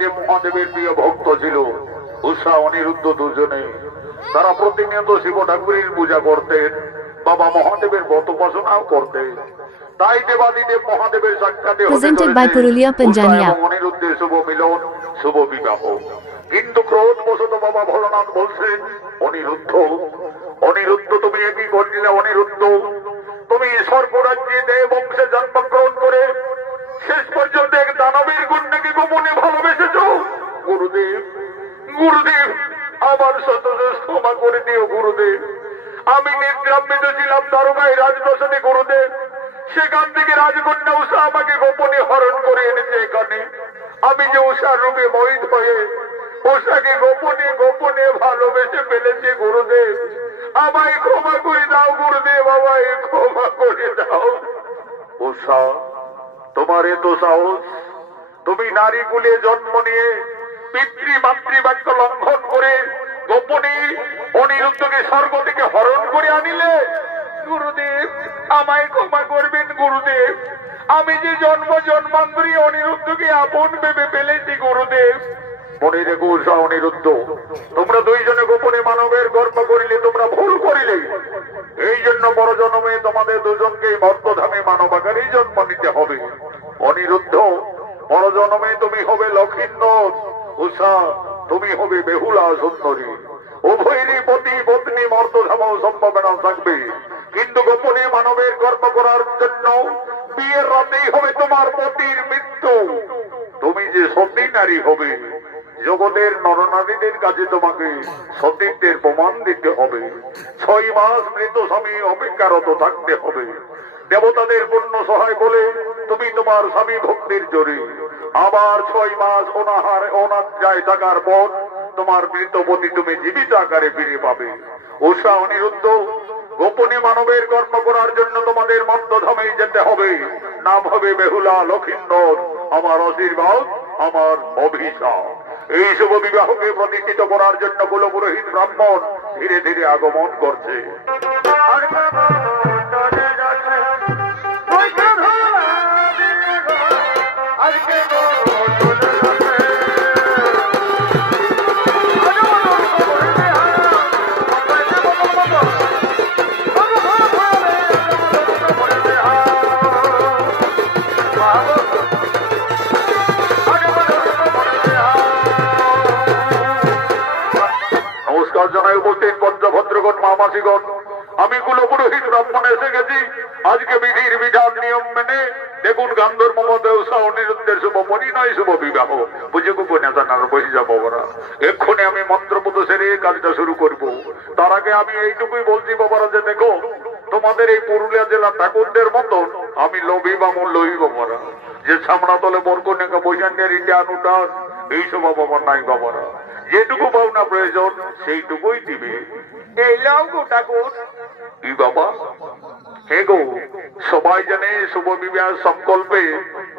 দেবাদিদেব মহাদেবের প্রিয় ভক্ত ছিল উষা অনিরুদ্ধ দুজনে। তারা প্রতিনিয়ত শিব ঠাকুরের পূজা করতেন, বাবা মহাদেবের ব্রত উপাসনাও করতেন। তাই দেবাদিদেব মহাদেবের সাক্ষাতে অনিরুদ্ধের শুভ মিলন, শুভ বিবাহ। কিন্তু ক্রোধবশত বাবা ভোলানাথ বলছেন, অনিরুদ্ধ অনিরুদ্ধ তুমি একই করছিলে। অনিরুদ্ধ তুমি স্বর্গরাজ্যে দেব বংশে জন্মগ্রহণ করে শেষ পর্যন্ত এক দানবীর কন্যাকে গোপনে ভালোবেসেছ। গুরুদেব গুরুদেব আমার শতশেষ ক্ষমা করে দিও গুরুদেব। আমি নিদ্রান্বিত ছিলাম দারোগায় রাজপ্রাসাদে গুরুদেব। সেখান থেকে রাজকন্যা উষা আমাকে গোপনে হরণ করে এনেছে এখানে। আমি যে উষার রূপে মোহিত হয়ে উষাকে গোপনে গোপনে ভালোবেসে ফেলেছি গুরুদেব। আমায় ক্ষমা করে দাও গুরুদেব, আমায় ক্ষমা করে দাও। উষা তোমার এত সাহস, তুমি নারী কুলে জন্ম নিয়ে পিতৃ মাতৃবাক্য লঙ্ঘন করে গোপনে অনিরুদ্ধকে স্বর্গ থেকে হরণ করে আনিলে। গুরুদেব আমায় ক্ষমা করবেন গুরুদেব। আমি যে জন্ম জন্মান্তরে অনিরুদ্ধকে আপন ভেবে ফেলেছি গুরুদেব। মনে রেখো উষা অনিরুদ্ধ, তোমরা দুইজনে গোপনে মানবের গর্ব করিলে তোমরা ভুল করিলে। এই জন্য বড় জন্মে তোমাদের দুজনকে মর্তধামে মানব আকারেই জন্ম নিতে হবে। অনিরুদ্ধ বড় জন্মে তুমি হবে লক্ষিন্দর, উষা তুমি হবে বেহুলা সুন্দরী। উভয়েরই পতি পত্নী মর্তধাম সম্ভাবনা থাকবে, কিন্তু গোপনে মানবের গর্ব করার জন্য বিয়ের রাতেই হবে তোমার পতির মৃত্যু। তুমি যে সতী নারী হবে, জগতের নরনারীদের কাছে তোমাকে সতীত্বের প্রমাণ দিতে হবে। 6 মাস মৃত স্বামী অপেক্ষারত থাকতে হবে। দেবতাদের পূর্ণ সহায় বলে তুমি তোমার স্বামী ভক্তির জোরে আবার 6 মাস অনাধ্যায় থাকার পর তোমার মৃতপতি তুমি জীবিত আকারে ফিরে পাবে। উষা অনিরুদ্ধ গোপনে মানবের কর্ম করার জন্য তোমাদের মর্তধামেই যেতে হবে। নাম হবে বেহুলা লক্ষিন্দর। আমার আশীর্বাদ, আমার অভিশাপ। এই শুভ বিবাহকে প্রতিষ্ঠিত করার জন্য কুলপুরোহিত ব্রাহ্মণ ধীরে ধীরে আগমন করছে। জানাই উপস্থিত পঞ্চভদ্রগণ মামাসিগণ, আমি কুলপুরোহিত ব্রাহ্মণ এসে গেছি। আজকে বিধির বিধান নিয়ম মেনে দেখুন গান্ধর্ব মতে উষা অনিরুদ্ধের শুভ পরিণয়, শুভ বিবাহ। বুঝে কুকু নেতানার বসে যাবো ওরা। এক্ষুনি আমি মন্ত্রপুত সেরে কাজটা শুরু করব। তার আগে আমি এইটুকুই বলছি বাবারা যে দেখো, তোমাদের এই পুরুলিয়া জেলার ঠাকুরদের মতন আমি লোভী বামন লই বাবারা, যে সামনা তলে বরকন্যাকে বৈজান্যের ইন্ডিয়ান উঠান এইসব বাবা নাই বাবারা। যেটুকু পাওনা প্রয়োজন সেইটুকুই দিবে। এই লাও গো ঠাকুর। কি বাবা? হে গো, সবাই জানে শুভ বিবাহ সংকল্পে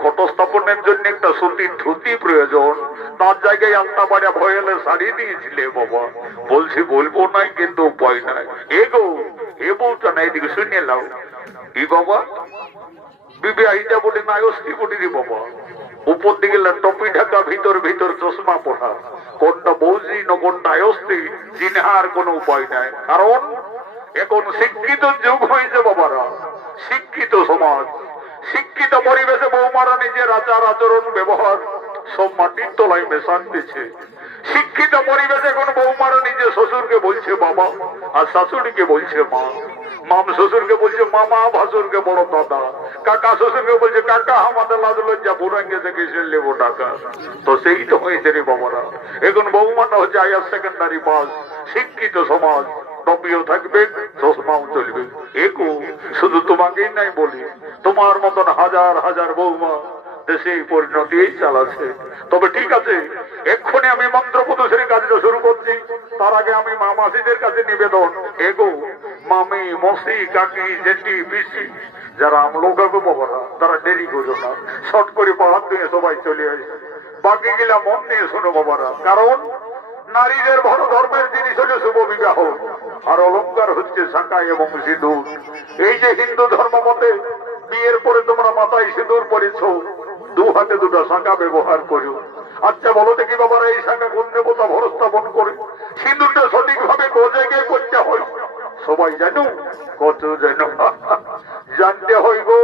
ঘটস্থাপনের জন্য একটা সুতির ধুতি প্রয়োজন। তার জায়গায় আলতা বাড়া ভয়েলে শাড়ি দিয়েছিলে বাবা। বলছি বলবো নাই, কিন্তু উপায় নাই। এ গো, এ বউটা না এদিকে শুনে লাও। কি বাবা? বিবাহিতা বলে নাই অস্থি বলি রে বাবা। উপর দিকে টপি ঢাকা, ভিতর ভিতর চশমা পড়া। কোনটা বৌজি না কোনটা অস্থি চিনহার কোন উপায় নাই। কারণ এখন শিক্ষিত যুগ হয়েছে বাবারা, শিক্ষিত সমাজ, শিক্ষিত পরিবেশে বৌমারা নিজের আচার আচরণ ব্যবহার সব মাটির তলায় মেশান দিচ্ছে। শিক্ষিত পরিবেশে এখন বৌমারা নিজের শ্বশুরকে বলছে বাবা, আর শাশুড়িকে বলছে মা। মাম শ্বশুরকে বলছে মামা, ভাসুরকে বড় দাদা, কাকা শ্বশুরকে বলছে কাকা। আমাদের লাজ লজ্জা বুড়াঙ্গে থেকে লেবো টাকা। তো সেই তো হয়েছে রে বাবারা। এখন বৌমাটা হচ্ছে হায়ার সেকেন্ডারি পাস। শিক্ষিত সমাজ, টপিও থাকবে, চশমাও চলবে। একু শুধু তোমাকেই নাই বলি, তোমার মতন হাজার হাজার বৌমা দেশে পরিণতি চালাচ্ছে। তবে ঠিক আছে, এক্ষুনি আমি মন্ত্রপুরুষের কাজটা শুরু করছি। তার আগে আমি মামাসিদের কাছে নিবেদন, এগো মামি, মসি, কাকি, জেঠি, পিসি যারা আমলোকাকে বাবারা, তারা দেরি করো না, শর্ট করে পাহাড় দিয়ে সবাই চলে আসে। বাকি গিলা মন নিয়ে শোনো বাবারা। কারণ নারীদের বড় ধর্মের জিনিস হচ্ছে শুভ বিবাহ, আর অলঙ্কার হচ্ছে শাঁখা এবং সিঁদুর। এই যে হিন্দু ধর্ম মতে বিয়ের পরে তোমরা মাথায় সিঁদুর পরেছ, দু হাতে দুটো শাঁখা ব্যবহার করো। আচ্ছা বলো দেখি বাবারা, এই শাঁখা কোন দেবতা ভরস্থাপন করে? সিঁদুরটা সঠিকভাবে গজে গিয়ে করতে হয়। সবাই জানো কত যেন জানতে হয় গো।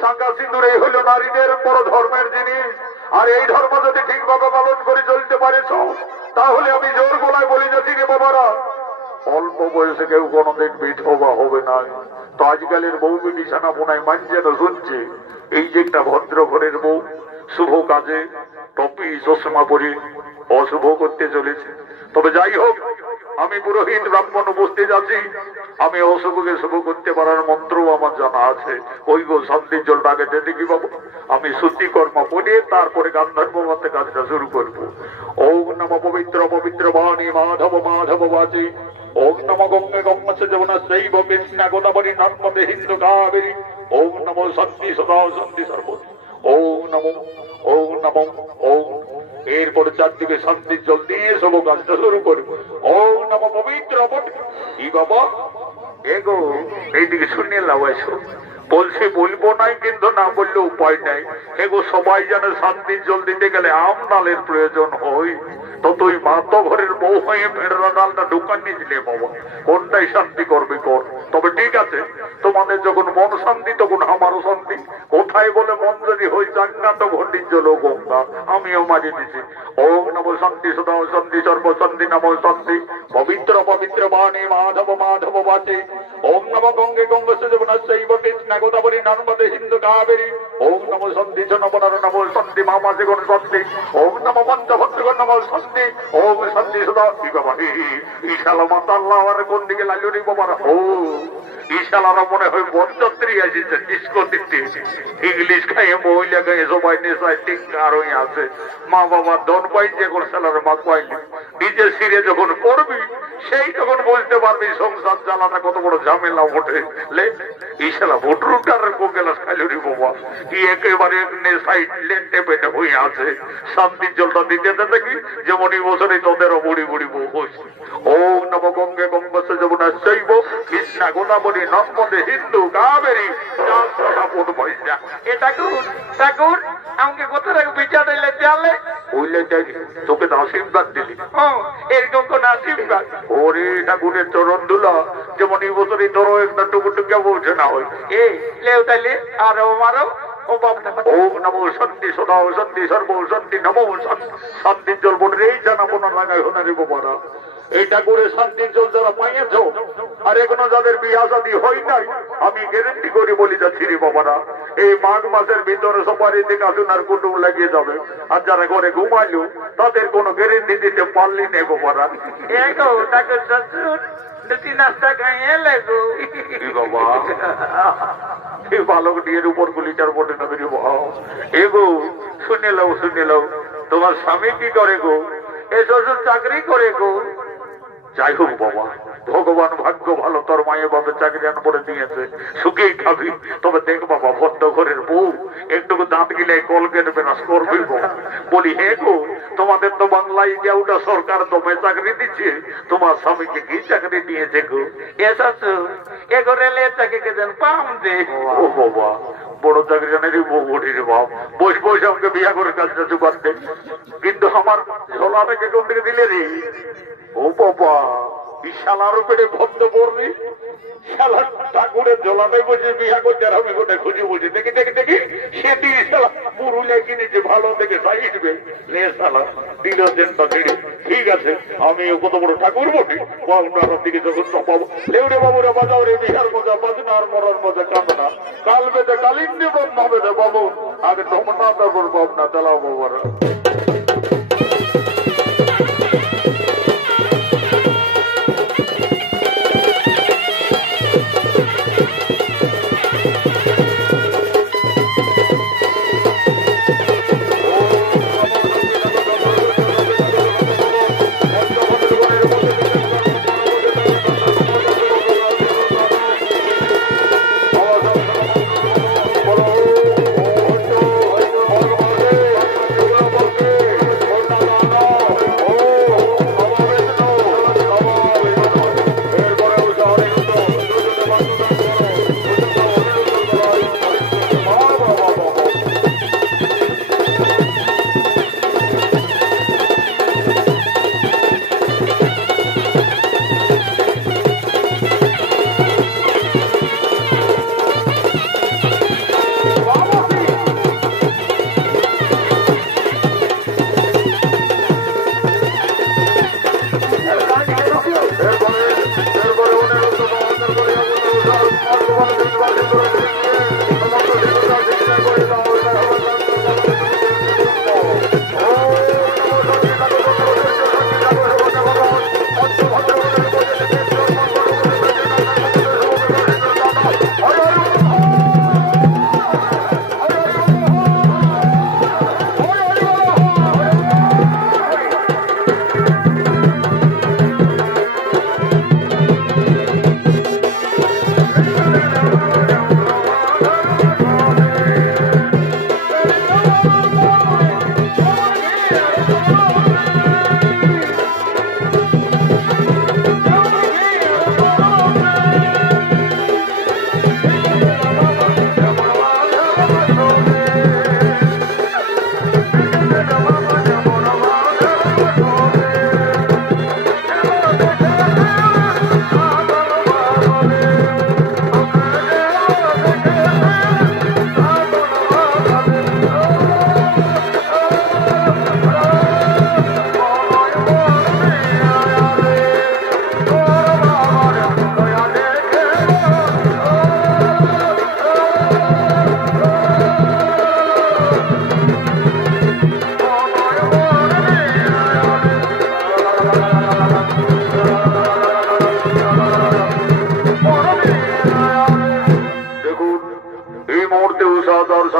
শাঁখা সিঁদুর এই হলো নারীদের বড় ধর্মের জিনিস। আর এই ধর্ম যদি ঠিকভাবে পালন করে চলতে পারেছ, তাহলে আমি জোর গলায় বলি যাচ্ছি রে বাবারা, অল্প বয়সে কেউ কোনোদিন বিধবা হবে না। তো আজকালের বউ বিছানা বোনায় মানছে না, শুনছে। এই যে একটা ভদ্র ঘরের বউ শুভ কাজে টপি চশমা পরে অশুভ করতে চলেছে। তবে যাই হোক, আমি পুরোহিত ব্রাহ্মণ উপস্থিত আছি। আমি অশুভকে শুভ করতে পারার মন্ত্র আমার জানা আছে। ওই গো শান্তির জলটা আগে যেতে কি বাবু, আমি শুদ্ধি কর্ম বলে তারপরে গান্ধার্ব মতে কাজটা শুরু করবো। ওম নম পবিত্র পবিত্র বাণী মাধব মাধব বাচি। ওম নম গঙ্গে গঙ্গা যমুনা শৈব কৃষ্ণা গোদাবরী নর্মদে হিন্দু কাবেরী। ওম নমো শান্তি সদা শান্তি সর্বতি। ওম নমো ওম নমো ওম। এরপরে চারদিকে শান্তির জল দিয়ে সব কাজটা শুরু করবো। ওম নম পবিত্র ই বাবা এগো এইদিকে শুনিয়ে লাভ এসো। বলছি বলবো নাই, কিন্তু না বললে উপায় নাই। এগো সবাই জানে শান্তির জল দিতে গেলে আম ডালের প্রয়োজন হয়। তো তুই মাতো ঘরের বউ হয়ে ভেড়া ডালটা ঢুকান নিয়ে দিলে বাবা, কোনটাই শান্তি করবে কর। তবে ঠিক আছে, তোমাদের যখন মন শান্তি তখন আমারও শান্তি। কোথায় বলে মন যদি হয়ে চাঙ্গা তো ঘটির জল গঙ্গা, আমিও মাঝে দিছি। ওম নমো শান্তি সদা শান্তি সর্ব শান্তি নমো শান্তি। পবিত্র পবিত্র বাণী মাধব মাধব বাচে। ওম নমো গঙ্গে গঙ্গা যমুনা শৈব কৃষ্ণা গোদাবরী নর্মদে হিন্দু কাবেরী। ওম নমো শান্তি জনপনার নমো শান্তি মামাসে গণ শান্তি। ওম নমো পঞ্চভদ্রগণ নমো শান্তি। ওম শান্তি সদা। ঈশালা মাতা আল্লাহ আর কোন দিকে লাগলো রে বাবার? ও ঈশালারা মনে হয় বরযাত্রী আসিছে ডিস্কো দিতে। ইংলিশ খাইয়ে মহিলা গায়ে সবাই নেশায় টিঙ্কার হয়ে আছে। মা বাবা দন পাইছে কোন শালার মা পাইলে নিজে সিরে যখন পড়বি সেই তখন বলতে পারবি সংসার জ্বালাটা কত বড় ঝামেলা ওঠে। লে ঈশালা ভোটরুটার কোকেলাস খাইল রে বাবা, কি একেবারে নেশাই লেন্টে পেটে হয়ে আছে। শান্তির জলটা দিতে থাকি যেমন এই বছরে তোদেরও বুড়ি বুড়ি বউ হয়েছে। ও নব গঙ্গে গঙ্গা যমুনা শৈব কৃষ্ণা গোদাবরী নর্মদে হিন্দু কাবেরী। ঠাকুর আমাকে কোথা থেকে বিচার দিলে চালে ওইলে তোকে তো আশীর্বাদ দিলি। এরকম কোন আশীর্বাদ? ওরে ঠাকুরের চরণ দুলা যেমন এই বছরে তোরও একটা টুকুটুকিয়া বলছে না হয়। এ লেও তাইলে আরো মারো। ওম নমো শান্তি সদা শান্তি সর্ব শান্তি নমো শান্তির জল বলে এই জানাবো না লাগাই হোনারি বাবারা। এইটা করে শান্তির জল যারা পাইয়েছ আর এখনো যাদের বিয়া শাদী হয় নাই, আমি গ্যারেন্টি করে বলি যাচ্ছি রে বাবারা, এই মাঘ মাসের ভিতরে সবারই দেখাশুন আর কুটুম লাগিয়ে যাবে। আর যারা ঘরে ঘুমাইলো তাদের কোনো গ্যারেন্টি দিতে পারলি নে বাবারা। বালক ডিয়ের উপর গুলিটার বটে না বেরিয়ে এগো শুনে লাও শুনে লাও। তোমার স্বামী কি করে গো? এ শ্বশুর চাকরি করে গো। যাই হোক বাবা, ভগবান ভাগ্য ভালো, তোর মায়ে বাপের চাকরি আন করে দিয়েছে, সুখেই খাবি। তবে দেখ বাবা, ভদ্র ঘরের বউ একটু দাঁত গিলে কলকেট বেনাস করবি। বলি হে গো, তোমাদের তো বাংলায় কেউটা সরকার দমে চাকরি দিচ্ছে, তোমার স্বামীকে কি চাকরি দিয়েছে গো? এ করে চাকরিকে যেন পাম দে। ও বাবা, বড় চাকরি জানি বউ বলি রে বাপ, বস বসে আমাকে বিয়া করে কাজটা চুকাতে। কিন্তু আমার ঝোলা থেকে কোন দিকে দিলে রে? ও বাবা, শালার পেটে ভদ্র পড়বি, শালা ঠাকুরের জলাটাই বসে বিয়া করতে আর আমি গোটা খুঁজে বলছি। দেখি দেখি দেখি সেটি শালা পুরুলিয়া কিনেছে ভালো দেখে সাইডবে রে শালা দিল দেনটা ছেড়ে। ঠিক আছে, আমি কত বড় ঠাকুর বলি, আপনার দিকে যখন পাবো লেউরে বাবুরা বাজাও রে, বিহার মজা বাজনা আর মরার মজা কাঁদনা, কাল বেদে কালিন্দি ব্রহ্মা বেদে বাবু আগে ধমনা তারপর ভাবনা চালাও বাবারা।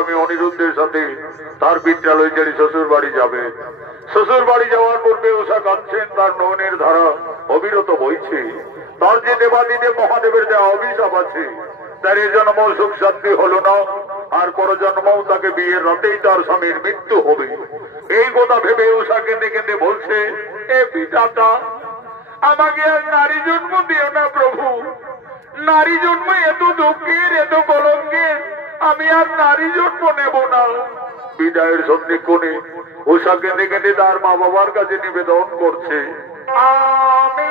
তুমি অনিরুদ্ধের সাথে তার বিদ্যালয় ছেড়ে শ্বশুর বাড়ি যাবে। শ্বশুর বাড়ি যাওয়ার পূর্বে উষা কাঁদছেন, তার নয়নের ধারা অবিরত বইছে। তার যে দেবাদিদেব মহাদেবের দেওয়া অভিশাপ আছে, তার এ জন্ম সুখ শান্তি হলো না, আর পর জন্মও তাকে বিয়ের রাতেই তার স্বামীর মৃত্যু হবে। এই কথা ভেবে উষা কেঁদে কেঁদে বলছে, এ পিতাটা, আমাকে আর নারী জন্ম দিও না প্রভু। নারী জন্ম এত দুঃখের, এত কলঙ্কের, আমি আর নারী জন্ম নেব না। বিদায়ের সন্ধিক্ষণে উষা কেঁদে কেঁদে তার মা বাবার কাছে নিবেদন করছে, আমি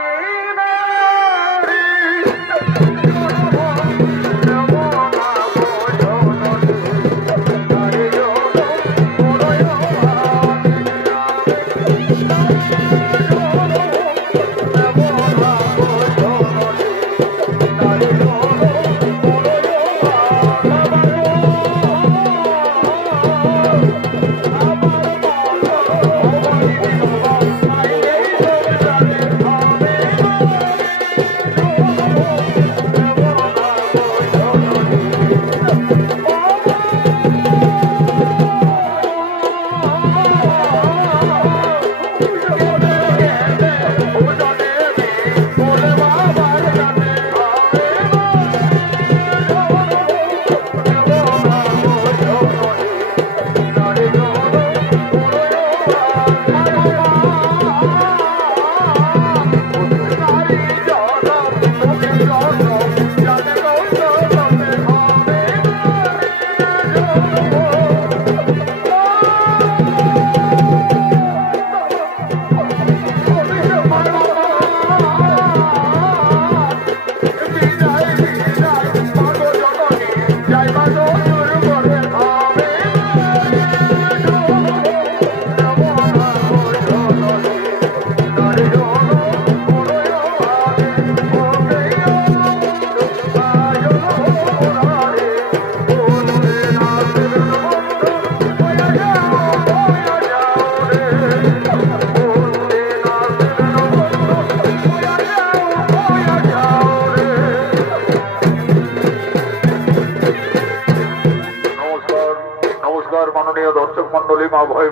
মাননীয় দর্শক মন্ডলী, মা ভয়